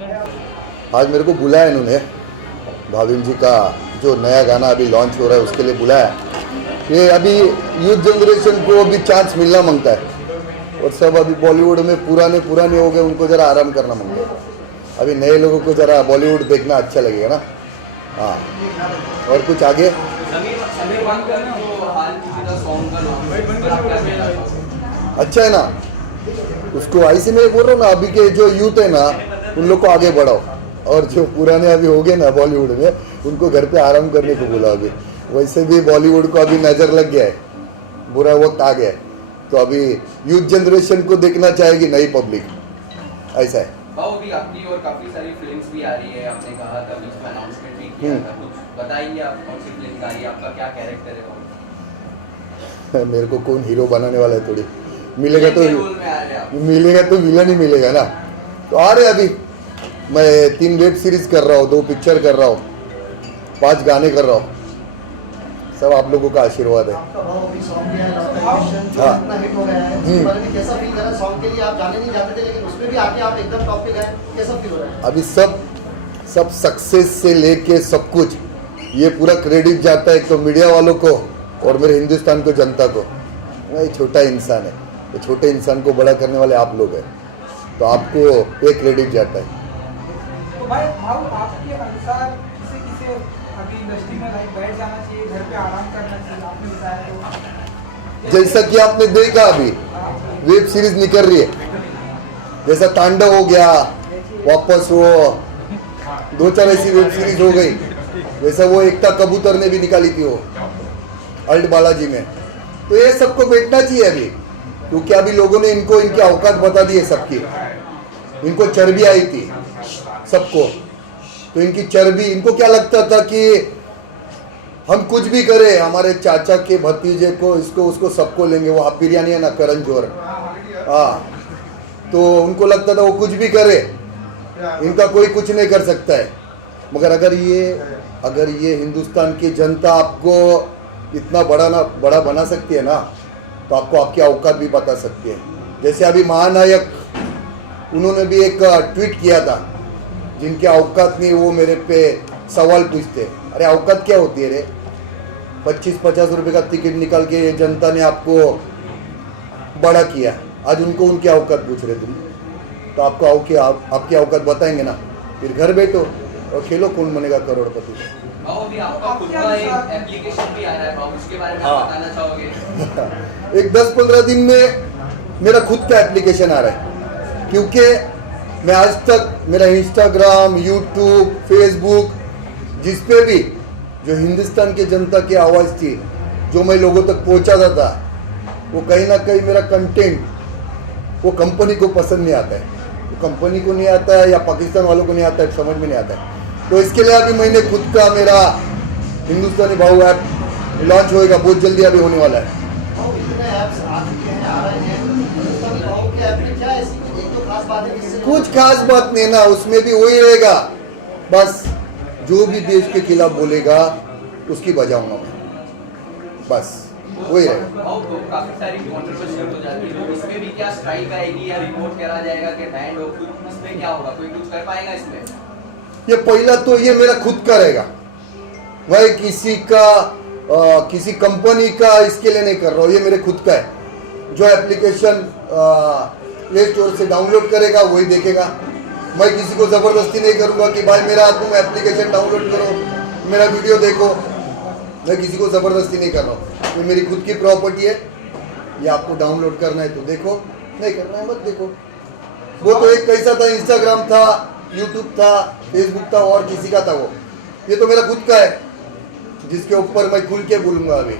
आज मेरे को बुलाया इन्होंने, भाविन जी का जो नया गाना अभी लॉन्च हो रहा है उसके लिए बुलाया। ये अभी यूथ जनरेशन को अभी चांस मिलना मांगता है और सब अभी बॉलीवुड में पुराने हो गए, उनको ज़रा आराम करना मांगता है। अभी नए लोगों को ज़रा बॉलीवुड देखना अच्छा लगेगा ना। हाँ, और कुछ आगे अच्छा है ना, उसको ऐसे मैं बोल रहा हूँ ना, अभी के जो यूथ है ना उन लोग को आगे बढ़ाओ, और जो पुराने अभी हो गए ना बॉलीवुड में उनको घर पे आराम करने को बोला। अभी वैसे भी बॉलीवुड को अभी नज़र लग गया है, बुरा वक्त आ गया है, तो अभी यूथ जनरेशन को देखना चाहेगी नई पब्लिक, ऐसा है। अभी आपकी और काफी सारी फिल्म्स भी आ रही है, आपने कहा था बीच में अनाउंसमेंट भी किया था, कुछ बताइए आप कौन सी फिल्म आ रही है, आपका क्या कैरेक्टर है? मेरे को कौन हीरो बनाने वाला है, थोड़ी मिलेगा तो विलन ही मिलेगा ना। तो आ रहे अभी मैं 3 वेब सीरीज कर रहा हूँ, 2 पिक्चर कर रहा हूँ, 5 गाने कर रहा हूँ, सब आप लोगों का आशीर्वाद है। अभी सब सक्सेस से लेके सब कुछ ये पूरा क्रेडिट जाता है एक तो मीडिया वालों को और मेरे हिंदुस्तान को, जनता को। मैं छोटा इंसान है, तो छोटे इंसान को बड़ा करने वाले आप लोग हैं, तो आपको ये क्रेडिट जाता है। तो भाई आपके अनुसार किसे अभी इंडस्ट्री में बैठ जाना चाहिए, घर पे आराम करना चाहिए, आपने बताया तो जैसा कि आपने देखा अभी वेब सीरीज निकल रही है, जैसा तांडव हो गया, वापस वो 2-4 ऐसी वेब सीरीज हो गई, वैसा वो एकता कबूतर ने भी निकाली थी वो अल्ट बालाजी में। तो ये सबको बैठना चाहिए अभी, क्योंकि अभी लोगों ने इनको इनकी औकात बता दी है सबकी। इनको चर्बी आई थी सबको, तो इनकी चर्बी, इनको क्या लगता था कि हम कुछ भी करें, हमारे चाचा के भतीजे को, इसको उसको सबको लेंगे। वो बिरयानी है ना, करण जोहर, हाँ, तो उनको लगता था वो कुछ भी करे, इनका कोई कुछ नहीं कर सकता है। मगर अगर ये हिंदुस्तान की जनता आपको इतना बड़ा बना सकती है ना, तो आपको आपकी औकात भी बता सकती है। जैसे अभी महानायक, उन्होंने भी एक ट्वीट किया था, जिनके औकात नहीं वो मेरे पे सवाल पूछते, अरे औकात क्या होती है रे? 25-50 रुपए का टिकट निकाल के जनता ने आपको बड़ा किया, आज उनको उनकी औकात पूछ रहे तुम, तो आपको आपकी औकात बताएंगे ना। फिर घर बैठो और खेलो कौन बनेगा करोड़पति। एक 10-15 दिन में मेरा खुद का एप्लीकेशन आ रहा है, क्योंकि मैं आज तक मेरा इंस्टाग्राम, यूट्यूब, फेसबुक, जिस पे भी जो हिंदुस्तान की जनता की आवाज़ थी, जो मैं लोगों तक पहुंचाता था, वो कहीं ना कहीं मेरा कंटेंट वो कंपनी को पसंद नहीं आता है, वो कंपनी को नहीं आता है या पाकिस्तान वालों को नहीं आता है, समझ में नहीं आता है। तो इसके लिए अभी मैंने खुद का मेरा हिंदुस्तानी भाऊ ऐप लॉन्च होएगा, बहुत जल्दी अभी होने वाला है। कुछ खास बात नहीं ना, उसमें भी वही रहेगा, बस जो भी देश के खिलाफ बोलेगा उसकी बजाऊंगा मैं, बस वही रहेगा। काफी सारी कंट्रोवर्सी हो जाती है, इसमें भी क्या स्ट्राइक आएगी या रिपोर्ट करा जाएगा कि बैंड हो, इसमें क्या होगा, कोई कुछ कर पाएगा इसमें? ये पहला तो ये मेरा खुद का रहेगा, वही किसी कंपनी का इसके लिए नहीं कर रहा हूँ, ये मेरे खुद का है। जो एप्लीकेशन प्ले स्टोर से डाउनलोड करेगा वही देखेगा। मैं किसी को ज़बरदस्ती नहीं करूँगा कि भाई मेरा तुम एप्लीकेशन डाउनलोड करो, मेरा वीडियो देखो, मैं किसी को ज़बरदस्ती नहीं कर रहा हूँ। ये मेरी खुद की प्रॉपर्टी है, ये आपको डाउनलोड करना है तो देखो, नहीं करना है मत देखो। वो तो एक कैसा था, इंस्टाग्राम था, यूट्यूब था, फेसबुक था, और किसी का था वो। ये तो मेरा खुद का है, जिसके ऊपर मैं खुल के बोलूँगा अभी,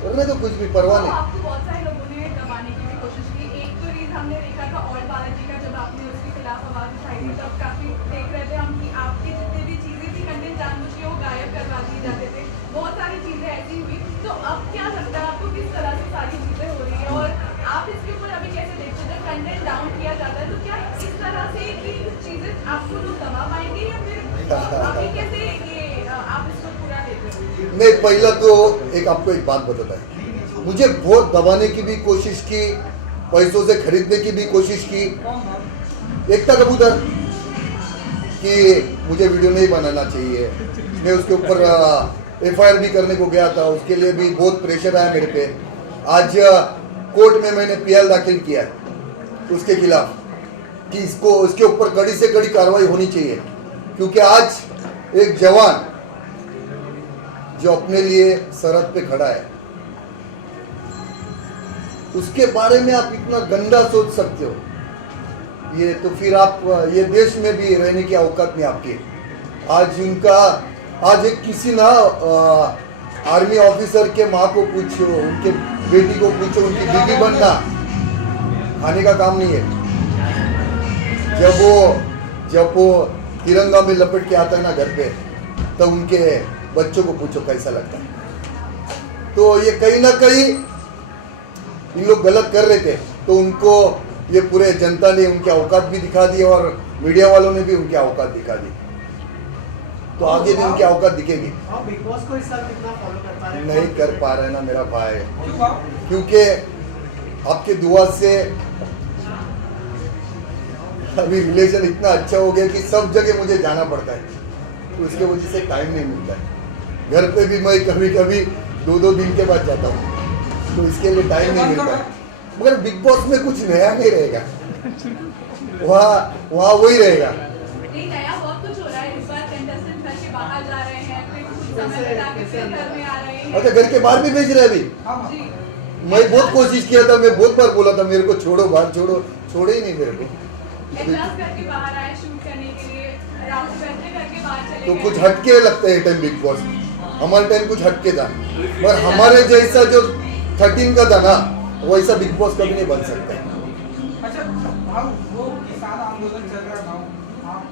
और मैं तो कुछ भी परवाह नहीं। आपको बहुत सारे लोगों ने दबाने की भी कोशिश की। एक तो रीज हमने देखा था और बालाजी का, जब आपने उसके खिलाफ आवाज उठाई थी, तब काफी देख रहे थे हम कि आपकी जितनी भी चीजें थी कंटेंट जानबूझ के वो गायब करवा दिए जाते थे, बहुत सारी चीजें ऐसी हुई। तो अब क्या लगता है आपको, किस तरह से सारी चीजें हो रही है, और आप इसके ऊपर अभी कैसे देखते हैं? जब कंटेंट डाउन किया जाता है तो क्या इस तरह से की चीजें आपको लोग दबा पाएंगे, या फिर अभी कैसे ये आप इसको पूरा लेते हैं? नहीं, पहला तो आपको एक बात बताता है, मुझे बहुत दबाने की भी कोशिश की, पैसों से खरीदने की भी कोशिश की, एकता कबूतर कि मुझे वीडियो नहीं बनाना चाहिए, मैं उसके ऊपर FIR भी करने को गया था, उसके लिए भी बहुत प्रेशर आया मेरे पे। आज कोर्ट में मैंने PL दाखिल किया है उसके खिलाफ कि इसको उसके ऊपर कड़ी से कड़ी कार्रवाई होनी चाहिए, क्योंकि आज एक जवान जो अपने लिए सरहद पे खड़ा है उसके बारे में आप इतना गंदा सोच सकते हो, ये तो फिर आप ये देश में भी रहने की औकात नहीं आपकी। आज एक किसी ना आर्मी ऑफिसर के माँ को पूछो, उनके बेटी को पूछो, उनकी बीवी बनना खाने का काम नहीं है। जब वो तिरंगा में लपेट के आता है ना घर पे, तब उनके बच्चों को पूछो कैसा लगता है। तो ये कहीं ना कहीं इन लोग गलत कर रहे थे, तो उनको ये पूरे जनता ने उनकी औकात भी दिखा दी और मीडिया वालों ने भी उनकी औकात दिखा दी, तो आगे भी उनकी औकात दिखेगी। बिग बॉस को इस साल कितना फॉलो कर पा रहे हैं? नहीं कर पा रहे ना मेरा भाई, क्योंकि आपके दुआ से अभी रिलेशन इतना अच्छा हो गया कि सब जगह मुझे जाना पड़ता है, तो उसके वजह से टाइम नहीं मिलता है। घर पे भी मैं कभी कभी 2-2 दिन के बाद जाता हूँ, तो इसके लिए टाइम नहीं मिलता है। मगर बिग बॉस में कुछ नया नहीं रहेगा, वहाँ वही रहेगा। नहीं, नया बहुत कुछ हो रहा है। इस बार कंटेस्टेंट घर के बाहर जा रहे हैं, फिर कुछ समय बिता के फिर घर में आ रहे हैं। अच्छा, घर के बाहर भी भेज रहे हैं अभी? जी, मैं बहुत कोशिश किया था, मैं बहुत बार बोला था मेरे को छोड़ो, बाहर छोड़ो, छोड़े ही नहीं मेरे को। एहसास करके बाहर आए शूट करने के लिए, राहुल बैठने करके बाहर चले तो गए। कुछ हटके लगता है टाइम बिग बॉस, हमारे टाइम कुछ हटके था, पर हमारे जैसा जो 13 का था ना, वैसा बिग बॉस कभी नहीं बन सकता है। अच्छा, अब वो किसान आंदोलन चल रहा था, आप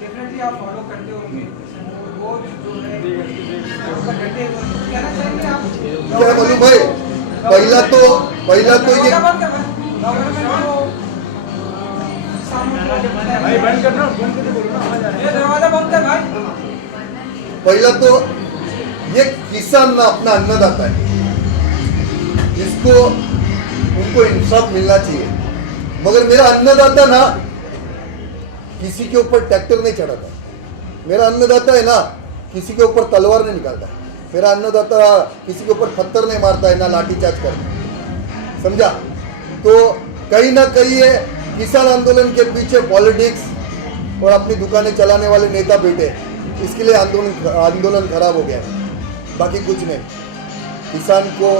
डेफिनेटली आप फॉलो करते होंगे, वो जो है घंटे कहना चाहेंगे आप? क्या बोलूं भाई, पहला तो ये भाई बंद करना, बंद करके बोलो ना, आवाज आ रही है। दरवाजा बंद कर भाई। पहला तो ये किसान ना अपना अन्नदाता है, इसको उनको इंसाफ मिलना चाहिए। मगर मेरा अन्नदाता ना किसी के ऊपर ट्रैक्टर नहीं चढ़ाता, मेरा अन्नदाता है ना किसी के ऊपर तलवार नहीं निकालता, मेरा अन्नदाता किसी के ऊपर पत्थर नहीं मारता है, ना लाठीचार्ज करता, समझा? तो कहीं ना कहीं ये किसान आंदोलन के पीछे पॉलिटिक्स और अपनी दुकानें चलाने वाले नेता बैठे, इसके लिए आंदोलन खराब हो गया, बाकी कुछ नहीं। किसान को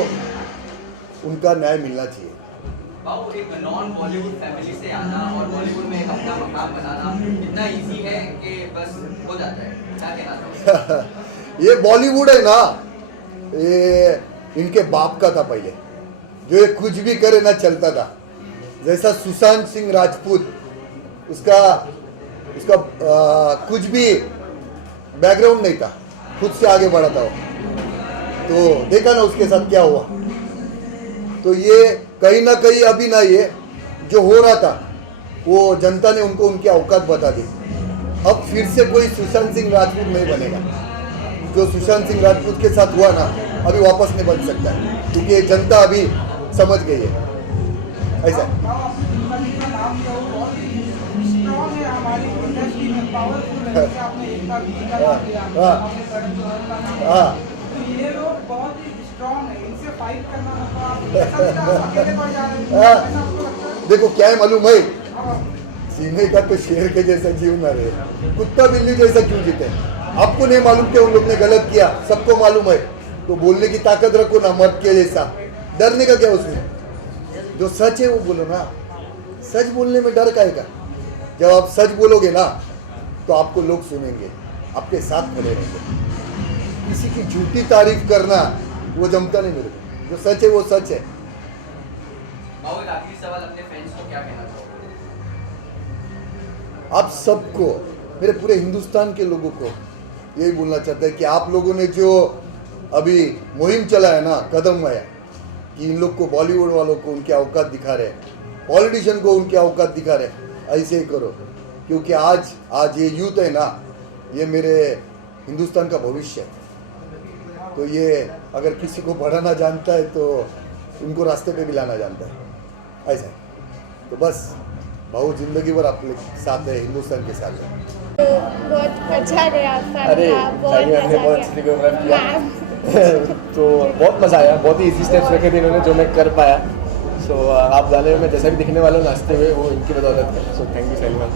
उनका न्याय मिलना चाहिए। बाबू, एक नॉन बॉलीवुड फैमिली से आना और बॉलीवुड में एक अपना मकाम बनाना इतना इजी है कि बस हो जाता है, क्या कहना चाहोगे? ये बॉलीवुड है ना, ये इनके बाप का था पहले, जो ये कुछ भी करे ना चलता था। जैसा सुशांत सिंह राजपूत, उसका कुछ भी बैकग्राउंड नहीं था, खुद से आगे बढ़ा था वो, तो देखा ना उसके साथ क्या हुआ। तो ये कहीं ना कहीं अभी ना ये जो हो रहा था वो जनता ने उनको उनकी औकात बता दी। अब फिर से कोई सुशांत सिंह राजपूत नहीं बनेगा, जो सुशांत सिंह राजपूत के साथ हुआ ना अभी वापस नहीं बन सकता है, क्योंकि जनता अभी समझ गई है। ऐसा ये लोग बहुत ही स्ट्रॉन्ग है, इनसे फाइट करना अकेले पड़ जा रहे हैं। देखो क्या है मालूम है, सीने का तो शेर के जैसा जीव ना रहे, कुत्ता बिल्ली जैसा क्यों जीते? आपको नहीं मालूम कि उन लोग ने गलत किया, सबको मालूम है, तो बोलने की ताकत रखो ना, मर्द के जैसा। डरने का क्या उसमें? जो सच है वो बोलो ना, सच बोलने में डर का है? जब आप सच बोलोगे ना तो आपको लोग सुनेंगे, आपके साथ खड़े रहेंगे। किसी की झूठी तारीफ करना वो जमता नहीं मेरे को, जो सच है वो सच है। बाबू, एक आखिरी सवाल, अपने फैंस को क्या कहना चाहोगे? आप सबको, मेरे पूरे हिंदुस्तान के लोगों को यही बोलना चाहता है कि आप लोगों ने जो अभी मुहिम चला है ना, कदम आया कि इन लोग को, बॉलीवुड वालों को उनकी औकात दिखा रहे, पॉलिटिशियन को उनकी औकात दिखा रहे, ऐसे ही करो, क्योंकि आज ये यूथ है ना, ये मेरे हिंदुस्तान का भविष्य है। तो ये अगर किसी को बढ़ाना जानता है तो उनको रास्ते पे भी लाना जानता है, ऐसा है। तो बस भाऊ जिंदगी भर अपने साथ है, हिंदुस्तान के साथ है। तो बहुत अच्छा गया, फन अरे था, बहुत चाहिए हमने मजा बहुत किया। अच्छी कोरियोग्राफ किया मैम, तो बहुत मज़ा आया, बहुत ही इजी स्टेप्स रखे थे इन्होंने जो मैं कर पाया। सो आप गाने में जैसा भी दिखने वाला हूँ नाचते हुए वो इनकी बदौलत है। So thank you Salman.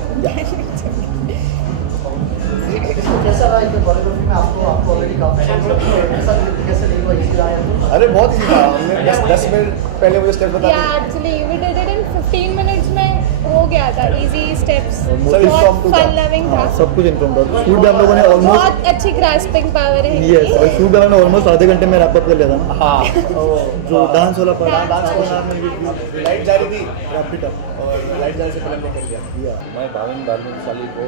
कैसा रहा इनके कोरियोग्राफी में आपको ऑलरेडी काफी ऐसा कैसे नहीं हुआ इजी रहा है? अरे बहुत इजी था, हमने 10 मिनट पहले मुझे स्टेप बता या दिए। Actually we did it in 15 minutes में हो गया था, इजी स्टेप्स, सब बहुत impromptu था। फन लविंग था, सब कुछ इन्फॉर्म था। शूट भी हम लोगों ने ऑलमोस्ट बहुत अच्छी ग्रास्पिंग पावर है यस, और इनकी। शूट भी हमने ऑलमोस्ट आधे घंटे में रैप अप कर लिया था ना। हाँ जो डांस वाला पार्ट, Dance डांस वाला। में लाइट जा रही थी रैप इट अप। और लाइट जाने से पहले हमने कर लिया। मैं भाविन बालूशाली को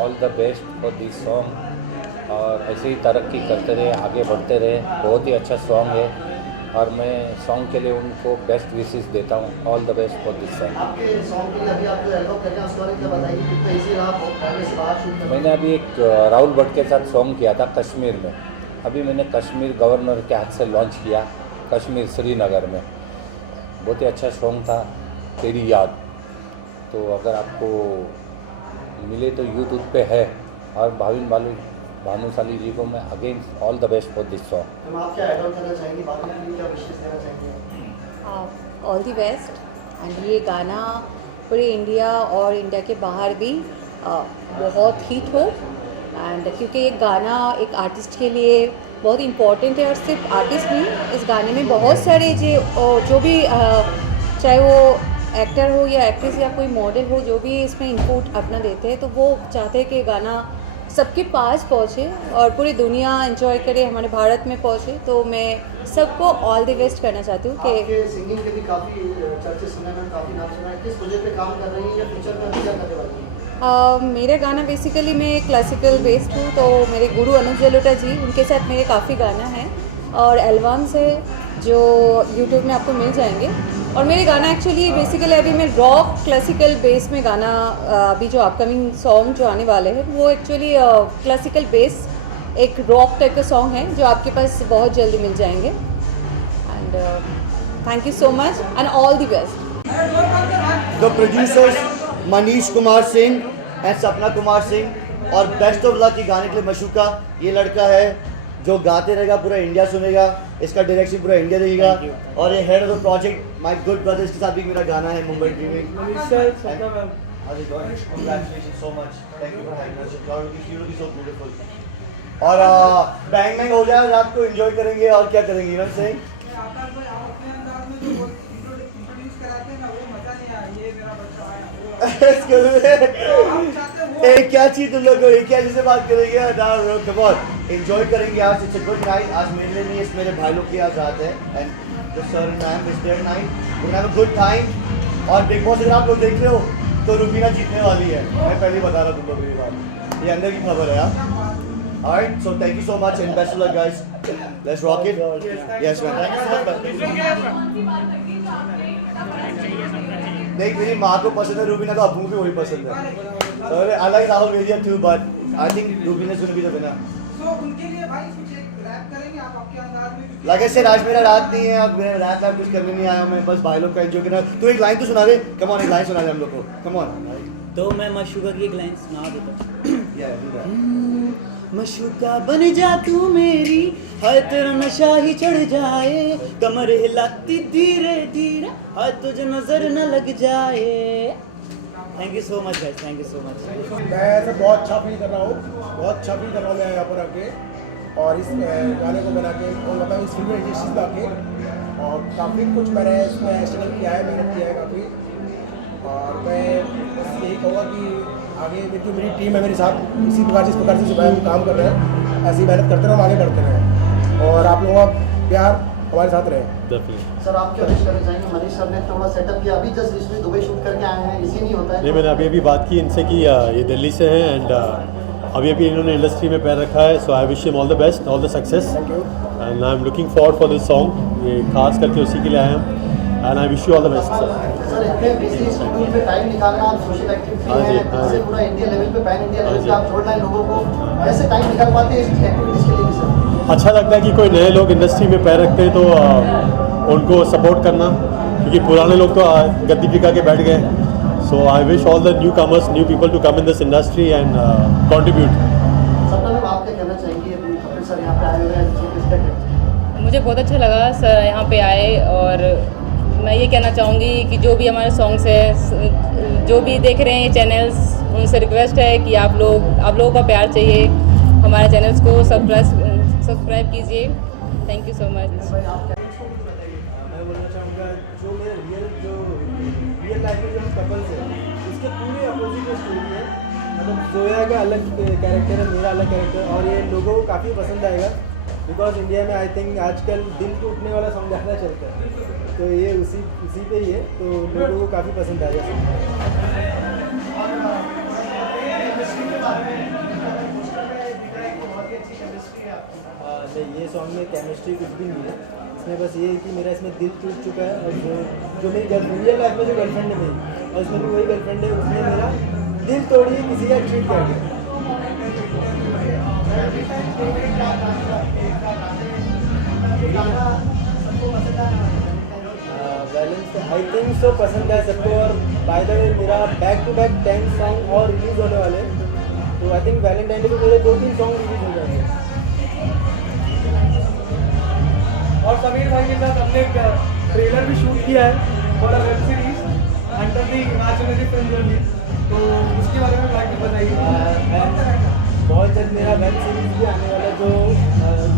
all the best for this song, और ऐसे ही तरक्की करते रहे, आगे बढ़ते रहे। बहुत ही अच्छा सॉन्ग है और मैं सॉन्ग के लिए उनको बेस्ट विशेस देता हूँ। All the best for this song. आपके सॉन्ग के लिए अभी आप जो एल्बम कर रहे हैं उसके बारे में क्या बताइए, कितना इजी रहा पहले से बाहर शूट करना? मैंने अभी एक राहुल भट्ट के साथ सॉन्ग किया था कश्मीर में। अभी मैंने कश्मीर गवर्नर के हाथ से लॉन्च किया, कश्मीर श्रीनगर में। बहुत ही अच्छा सॉन्ग था, तेरी याद। तो अगर आपको मिले तो यूट्यूब पे है। और भानुशाली जी को मैं again all the best for this song. हम आप क्या ऐड ऑन करना चाहेंगे, बाद में क्या विशेष देना चाहेंगे? All the best. एंड ये गाना पूरे इंडिया और इंडिया के बाहर भी बहुत हिट हो। एंड क्योंकि ये गाना एक आर्टिस्ट के लिए बहुत इम्पॉर्टेंट है, और सिर्फ आर्टिस्ट नहीं, इस गाने में बहुत सारे जो भी चाहे वो एक्टर हो या एक्ट्रेस या कोई मॉडल हो, जो भी इसमें इनपुट अपना देते हैं, तो वो चाहते हैं कि गाना सबके पास पहुँचे और पूरी दुनिया एंजॉय करे, हमारे भारत में पहुँचे। तो मैं सबको ऑल द बेस्ट करना चाहती हूँ कि आपके सिंगिंग के भी काफ़ी चर्चे सुने हैं, काफ़ी नाम सुना है। किस प्रोजेक्ट पे काम कर रही हैं या फ्यूचर में अभी क्या करने वाली हैं? मेरा गाना बेसिकली मैं क्लासिकल बेस्ड हूँ, तो मेरे गुरु अनुज जलोटा जी, उनके साथ मेरे काफ़ी गाना है और एल्बम्स है जो यूट्यूब में आपको मिल जाएंगे। और मेरे गाना एक्चुअली बेसिकली अभी मैं रॉक क्लासिकल बेस में गाना, अभी जो अपकमिंग सॉन्ग जो आने वाले हैं वो एक्चुअली क्लासिकल बेस एक रॉक टाइप का सॉन्ग है जो आपके पास बहुत जल्दी मिल जाएंगे। And thank you so much and all the best. The producers Manish Kumar Singh and सपना कुमार सिंह, और बेस्ट ऑफ लक की गाने के लिए मशूका। ये लड़का है जो गाते रहेगा, पूरा इंडिया सुनेगा, इसका डायरेक्शन पूरा इंडिया देगा। और ये head of the project my good brothers के साथ भी मेरा गाना है Mumbai dreaming. Congratulations so much. Thank you for having us. You look so beautiful. और बैंग बैंग हो जाए, रात को एंजॉय करेंगे और क्या करेंगे, यू नो से आकाश भाई, आप अपने अंदाज में जो इंट्रोड्यूस कराते हैं ना, वो मजा नहीं आया। ये मेरा बच्चा आया, आप चाहते हैं वो क्या चीज तुम लोग एक ही जैसे बात करेंगे ना, कम ऑन एंजॉय करेंगे। आज इट्स अ गुड नाइट, आज मेरे लिए नहीं, इस मेरे भाई लोग की आज रात है, and the sir and I am it's their night, we will have a good time. और बिग बॉस अगर आप लोग देख रहे हो तो रुबीना जीतने वाली है, मैं पहले ही बता रहा हूँ तुम लोगों को ये बात, ये अंदर की खबर है यार। Alright, so thank you so much and best of luck guys. Let's rock it. Yes man. Thank you so much. कौन सी बात लगी जो आपने इतना बड़ा चाहिए? देख मेरी माँ को पसंद है रूबीना, तो अबू को भी वही पसंद है। So I like Rahul Vedia too, but I think Rubina is going to be the winner. सो उनके लिए भाई कुछ एक रैप करेंगे आप आपके अंदाज में, क्योंकि Like I said, आज मेरा रात नहीं है, अब मैं रैप वैप कुछ करने नहीं आया हूँ, मैं बस भाई लोग का एंजॉय करना। तू एक लाइन तो सुना दे, कम ऑन, एक लाइन सुना दे हम लोग को, कम ऑन। तो मैं मशूका की एक लाइन सुना देता हूँ। Yeah, do that. मशूका बन जा तू मेरी, हाय तेरा नशा ही चढ़ जाए, कमर हिलाती धीरे धीरे, हाय तुझे नजर न लग जाए। Thank you so much guys, thank you so much. मैं ऐसे बहुत अच्छा फील कर रहा हूँ, बहुत अच्छा फील कर रहा हूँ मैं यहाँ पर आके, और इस गाने को बना के, और मतलब इस फिल्म इंडस्ट्री में आके, और काफ़ी कुछ मैंने इसमें स्ट्रगल किया है, मेहनत किया है काफ़ी। और मैं बस यही कहूँगा कि आगे देखिए मेरी टीम है मेरे साथ, इसी प्रकार जिस प्रकार से हम काम कर रहे हैं, ऐसी मेहनत करते रहे, हम आगे बढ़ते रहें, और आप लोगों का प्यार हमारे साथ रहे। सर आप क्या विश करना चाहेंगे? मनीष सर ने थोड़ा सेटअप किया, अभी जस्ट रिसेंटली दुबई शूट करके आए हैं, इसी नहीं होता है? नहीं, मैंने अभी बात की इनसे कि ये दिल्ली से हैं, एंड अभी इन्होंने इंडस्ट्री में पैर रखा है। So I wish him all the best, all the success, and I am looking forward for this song. ये खास करके उसी के लिए आए हैं, and I wish you all the best sir. Sir इतने बिजी शेड्यूल पे टाइम निकालना, आप सोशल एक्टिविटी हाँ जी, हैं, हाँ इससे जी। पूरा इंडिया लेवल पे, पैन इंडिया हाँ लेवल जी। पे आप जोड़ रहे हैं लोगों को, कैसे टाइम निकाल पाते हैं इस एक्टिविटीज़ के लिए भी सर? अच्छा लगता है कि कोई नए लोग इंडस्ट्री में पैर रखते हैं तो उनको सपोर्ट करना, क्योंकि पुराने लोग तो गद्दी पिका के बैठ गए, So I wish all the newcomers, new people to come in this industry and contribute. सपना मैम आप क्या कहना चाहेंगी अभी कपिल सर यहाँ पे आए हुए हैं चीफ गेस्ट? मुझे बहुत अच्छा लगा सर यहाँ पे आए, और मैं ये कहना चाहूँगी कि जो भी हमारे सॉन्ग्स है, जो भी देख रहे हैं ये चैनल्स, उनसे रिक्वेस्ट है कि आप लोगों का प्यार चाहिए, हमारे चैनल्स को सब्सक्राइब कीजिए। Thank you so much. मैं बोलना चाहूँगा जो मेरे रियल लाइफ में जो कपल्स है इसके पूरे अपोजिट स्टोरी है। मतलब जोया का अलग कैरेक्टर है, मेरा अलग कैरेक्टर, और ये लोगों को काफ़ी पसंद आएगा बिकॉज इंडिया में आई थिंक आजकल दिल टूटने वाला सॉन्ग ज़्यादा चलता है, तो ये उसी पे ही है, तो लोगों को काफ़ी पसंद आएगा। नहीं, ये सॉन्ग में केमिस्ट्री कुछ भी नहीं है, इसमें बस ये है कि मेरा इसमें दिल टूट चुका है, और जो मेरी रियल लाइफ में जो गर्लफ्रेंड है मेरी, और उसमें भी वही गर्लफ्रेंड है, उसने मेरा दिल तोड़िए किसी का ट्रीट कर दिया। बैलेंस आई थिंक सो पसंद है सबको, और बाय द वे मेरा बैक टू बैक 10 सॉन्ग और रिलीज होने वाले, तो आई थिंक वैलेंटाइन डे को मेरे 2-3 सॉन्ग रिलीज हो जाएंगे। और समीर भाई के साथ हमने एक ट्रेलर भी शूट किया है for a web series under the imaginary film journey, तो उसके बारे में बाकी बताइए। बहुत जल्द मेरा वेब सीरीज भी आने वाला है जो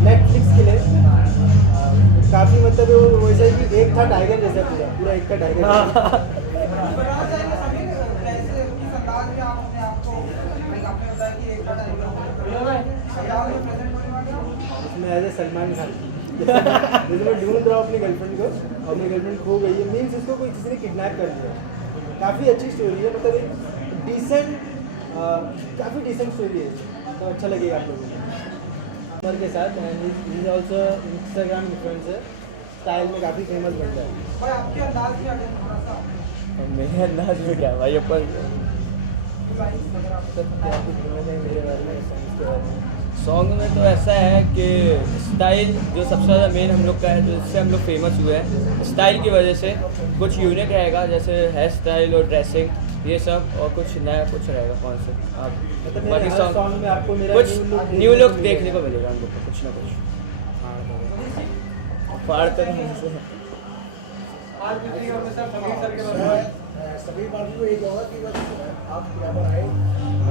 नेटफ्लिक्स के लिए, काफ़ी मतलब वो वैसे ही कि एक था टाइगर जैसा, पूरा एक का टाइगर। इसमें एज ए सलमान खान जैसे मैं ढूंढ रहा हूँ अपनी गर्लफ्रेंड को, और मेरी गर्लफ्रेंड खो गई है, मीन्स इसको कोई किसी ने किडनैप कर लिया। काफ़ी अच्छी स्टोरी है, मतलब एक काफ़ी डिसेंट स्टोरी है, तो अच्छा लगेगा आप लोगों को। उमर के साथ and is also Instagram influencer, style में काफ़ी फेमस बन रहा है। भाई आपके अंदाज में अगर थोड़ा सा मेरे अंदाज में क्या भाई, अपन मेरे बारे में सॉन्ग्स के बारे में सॉन्ग में तो ऐसा है कि स्टाइल जो सबसे ज़्यादा मेन हम लोग का है, जिससे हम लोग फेमस हुए हैं, स्टाइल की वजह से कुछ यूनिक रहेगा, जैसे हेयर स्टाइल और ड्रेसिंग ये सब, और कुछ नया कुछ रहेगा। कौन से आप बाकी सॉन्ग में आपको मेरा कुछ न्यू लुक देखने को मिलेगा हम लोग को, कुछ ना कुछ फाड़ कर सभी बातों को एक होगा कि बस आप यहाँ पर आए,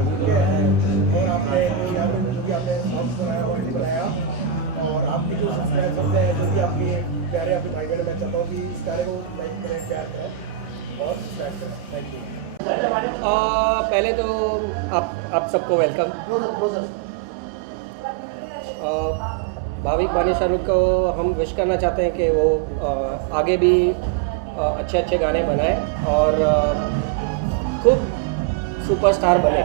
ठीक है, और आपने यहाँ पे जो भी आपने सॉन्ग बनाया वो बनाया, और आपकी जो सब्सक्राइबर्स हैं, जो भी आपके प्यारे आपके भाई बहन, मैं चाहता हूँ कि इस कार्य को लाइक करें, प्यार करें और सब्सक्राइब करें। Thank you. पहले तो आप सबको वेलकम। भाविक बानी शाहरुख को हम विश करना चाहते हैं कि वो आगे भी अच्छे अच्छे गाने बनाए और खूब सुपरस्टार बने।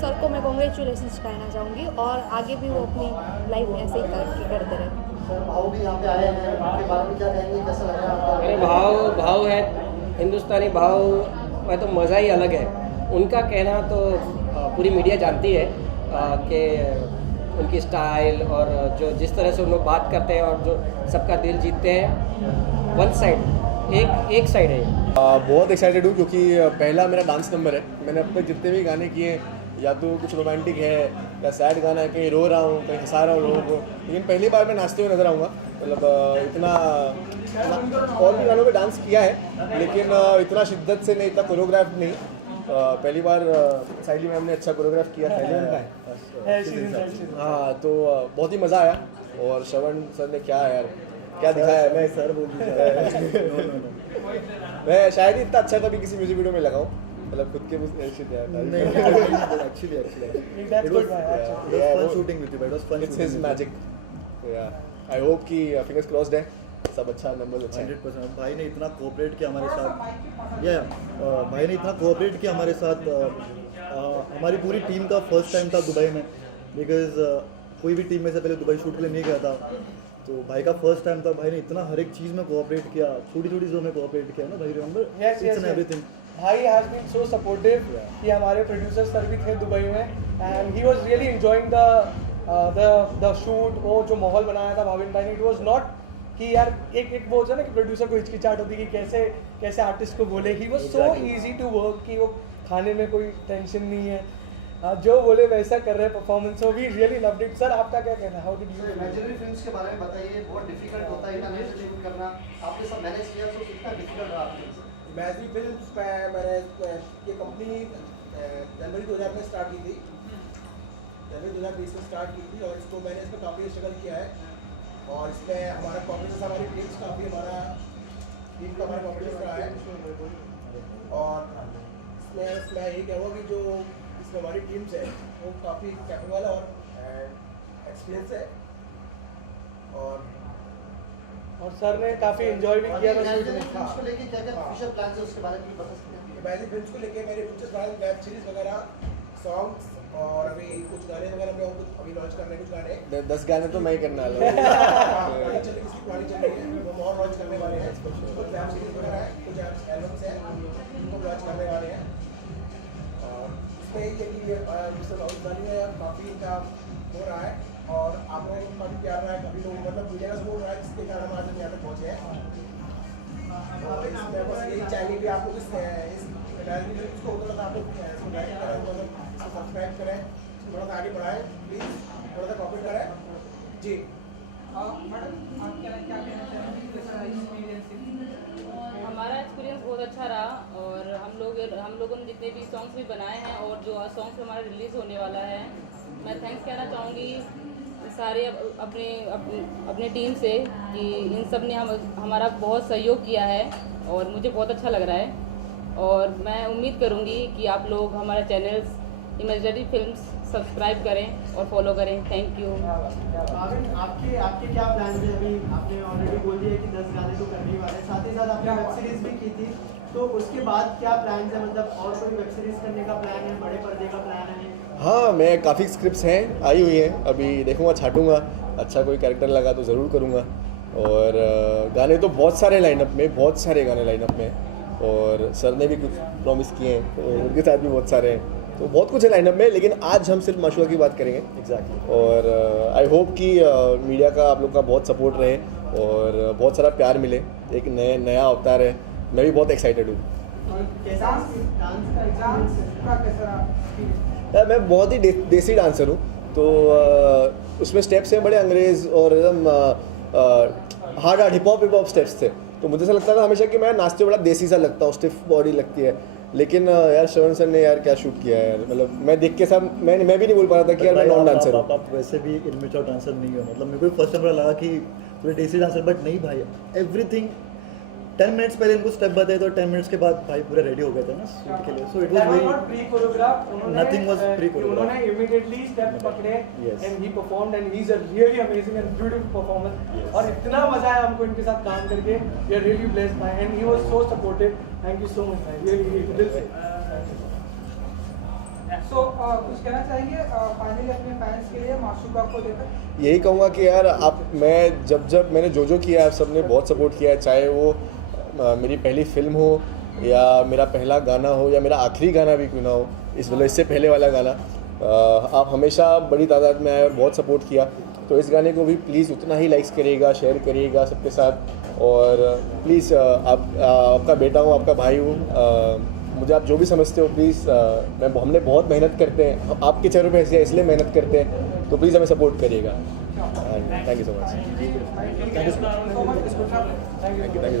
सर को मैं कॉन्ग्रेचुलेशंस कहना चाहूँगी, और आगे भी वो अपनी लाइफ में ऐसे ही करते रहे। भाव भी यहाँ पे आए हैं, उनके बारे में क्या कहेंगे, कैसा लग रहा है आपको? अरे भाव है, हिंदुस्तानी भाव में तो मज़ा ही अलग है। उनका कहना तो पूरी मीडिया जानती है कि उनकी स्टाइल और जो जिस तरह से उन लोग बात करते हैं और जो सबका दिल जीतते हैं, वन साइड एक साइड है। बहुत एक्साइटेड हूँ क्योंकि पहला मेरा डांस नंबर है। मैंने अब तक जितने भी गाने किए, या तो कुछ रोमांटिक है या सैड गाना है, कहीं रो रहा हूँ, कहीं हंसा रहा हूँ लोगों को, लेकिन पहली बार मैं नाचते हुए नजर आऊँगा। मतलब इतना और भी गानों पे डांस किया है, लेकिन इतना शिद्दत से नहीं, इतना कोरियोग्राफ नहीं। पहली बार साइली मैम ने अच्छा कोरियोग्राफ किया था। हाँ, तो बहुत ही मज़ा आया। और श्रवण सर ने क्या क्या दिखाया है, मैं सर बोल मैं शायद ही इतना अच्छा कभी किसी म्यूजिक वीडियो में लगाऊं, मतलब खुद के आई होप कि फिंगर्स क्रॉस्ड है, सब अच्छा, नंबर अच्छा। 100% भाई ने इतना कोऑपरेट किया हमारे साथ, भाई ने इतना कोऑपरेट किया हमारे साथ। हमारी पूरी टीम का फर्स्ट टाइम था दुबई में, बिकॉज कोई भी टीम में से पहले दुबई शूट के लिए नहीं गया था, तो भाई का फर्स्ट टाइम था। भाई ने इतना हर एक चीज़ में कोऑपरेट किया, छोटी छोटी चीज़ों में कोऑपरेट किया ना भाई, रिमेंबर इट्स एंड एवरीथिंग। भाई हैज़ बीन सो सपोर्टिव कि हमारे प्रोड्यूसर सर भी थे दुबई में, and he was really enjoying the shoot. वो जो माहौल बनाया था भाविन भाई ने, इट वाज नॉट कि यार एक वो होता है ना कि प्रोड्यूसर को हिचकिचाहट होती है कि कैसे आर्टिस्ट को बोले. He was so easy to work कि वो खाने में कोई टेंशन नहीं है, जो बोले वैसा कर रहे हैं performance. So we really loved it. Sir आपका क्या कहना है, how did you? Imaginary films के बारे में बताइए. बहुत डिफिकल्ट होता है इंटरनेशनल शूट करना, आपने सब मैनेज किया तो कितना डिफिकल्ट रहा आपके लिए? इमेजिनरी फिल्म्स मैंने ये कंपनी जनवरी 2000 में स्टार्ट की थी, जनवरी 2020 में स्टार्ट की थी, और इसको मैंने इसमें काफ़ी स्ट्रगल किया है. और इसमें हमारा कॉम्पिटिशन, हमारी टीम्स काफ़ी, हमारा टीम का हमारा कॉम्पिटिशन रहा है. और इसमें मैं यही कहूँगा कि जो इसमें हमारी टीम्स है वो काफ़ी कैपेबल और एक्सपीरियंस है. और सर ने काफ़ी एंजॉय भी किया. उसको लेके क्या क्या फ्यूचर प्लान्स है उसके बारे में बता सकते हैं? इमेजिनरी फिल्म्स को लेके मेरे फ्यूचर प्लान, वेब सीरीज वगैरह, सॉन्ग्स, और अभी कुछ गाने वगैरह में अभी लॉन्च करने कुछ गाने. 10 गाने तो मैं ही करने वाला हूँ. किसी पुरानी चल रही है वो और लॉन्च करने वाले हैं. कुछ वेब सीरीज वगैरह है, कुछ एल्बम्स हैं उनको लॉन्च करने वाले हैं. और इसमें ये कि मिस्टर राहुल में काफ़ी इनका हो रहा है और आप लोगों को काफ़ी प्यार रहा है. काफ़ी लोग मतलब मीडिया का सपोर्ट रहा है, जिसके कारण हम आज यहाँ तक पहुँचे हैं. और इसमें बस यही चाहिए कि आप लोग इसको थोड़ा सा आप लोग लाइक करें, मतलब सब्सक्राइब करें, थोड़ा सा आगे बढ़ाएं प्लीज़, थोड़ा सा कॉपी करें जी. मैडम आप क्या कहना चाहेंगे, कैसा एक्सपीरियंस? हमारा एक्सपीरियंस बहुत अच्छा रहा. और हम लोगों ने जितने भी सॉन्ग्स भी बनाए हैं और जो सॉन्ग्स हमारा रिलीज़ होने वाला है, मैं थैंक्स कहना चाहूँगी सारे अपने टीम से कि इन सब ने हमारा बहुत सहयोग किया है और मुझे बहुत अच्छा लग रहा है. और मैं उम्मीद करूँगी कि आप लोग हमारा चैनल्स इमेजिनरी फिल्म्स सब्सक्राइब करें और फॉलो करें. Thank you. आपके क्या प्लान है? अभी आपने ऑलरेडी बोल दिया कि 10 गाने तो करने ही वाले हैं, साथ ही साथ आपने वेब सीरीज भी की थी, तो उसके बाद क्या प्लान है? मतलब और कोई वेब सीरीज करने का प्लान है, बड़े पर्दे का प्लान है? हाँ, मैं काफ़ी स्क्रिप्ट्स हैं आई हुई हैं, अभी देखूँगा, छाटूँगा, अच्छा कोई कैरेक्टर लगा तो ज़रूर करूँगा. और गाने तो बहुत सारे लाइनअप में, बहुत सारे गाने लाइनअप में, और सर ने भी कुछ प्रॉमिस किए हैं तो उनके साथ भी बहुत सारे हैं, तो बहुत कुछ है लाइनअप में. लेकिन आज हम सिर्फ माशुका की बात करेंगे. एग्जैक्टली. और आई होप कि मीडिया का आप लोग का बहुत सपोर्ट रहे और बहुत सारा प्यार मिले. एक नया अवतार है, मैं भी बहुत एक्साइटेड हूँ. मैं बहुत ही देसी डांसर हूँ, तो उसमें स्टेप्स हैं बड़े अंग्रेज़ और एकदम हार्ड हिप हॉप स्टेप्स थे. तो मुझे ऐसा लगता था हमेशा कि मैं नाचते बड़ा देसी सा लगता हूँ, स्टिफ बॉडी लगती है. लेकिन यार श्रवण सर ने यार क्या शूट किया है यार, मतलब मैं देख के सब मैं भी नहीं बोल पा रहा था कि यार मैं नॉन डांसर हूँ. आप वैसे भी इनमेच्योर डांसर नहीं हो, मतलब मेरे को फर्स्ट टाइम लगा कि थोड़े देसी डांसर, बट नहीं भाई, एवरीथिंग 10 मिनट्स पहले इनको स्टेप बताए तो 10 मिनट्स के बाद भाई पूरा रेडी हो गए थे ना शूट के लिए. So it was very pre choreograph. Nothing was pre choreograph. उन्होंने इमीडिएटली स्टेप पकड़े and he performed and he is a really amazing and beautiful performance. और इतना मजा आया हमको इनके साथ काम करके. We are really blessed by and he was so supportive. Thank you so much भाई, रियली दिल से. सो कुछ कहना चाहेंगे फाइनली अपने फैंस के लिए माशुका को लेकर? यही कहूँगा कि यार मैं जब मैंने जो किया है, सब ने बहुत सपोर्ट किया है, चाहे वो मेरी पहली फिल्म हो या मेरा पहला गाना हो या मेरा आखिरी गाना भी क्यों ना हो, इससे पहले वाला गाना. आप हमेशा बड़ी तादाद में आए और बहुत सपोर्ट किया. तो इस गाने को भी प्लीज़ उतना ही लाइक्स करिएगा, शेयर करिएगा सबके साथ. और प्लीज़ आपका बेटा हूँ, आपका भाई हूँ, मुझे आप जो भी समझते हो प्लीज़. हमने बहुत मेहनत करते हैं, आपके चेहरों पे इसलिए मेहनत करते हैं, तो प्लीज़ हमें सपोर्ट करिएगा. Thank you so much. Thank you.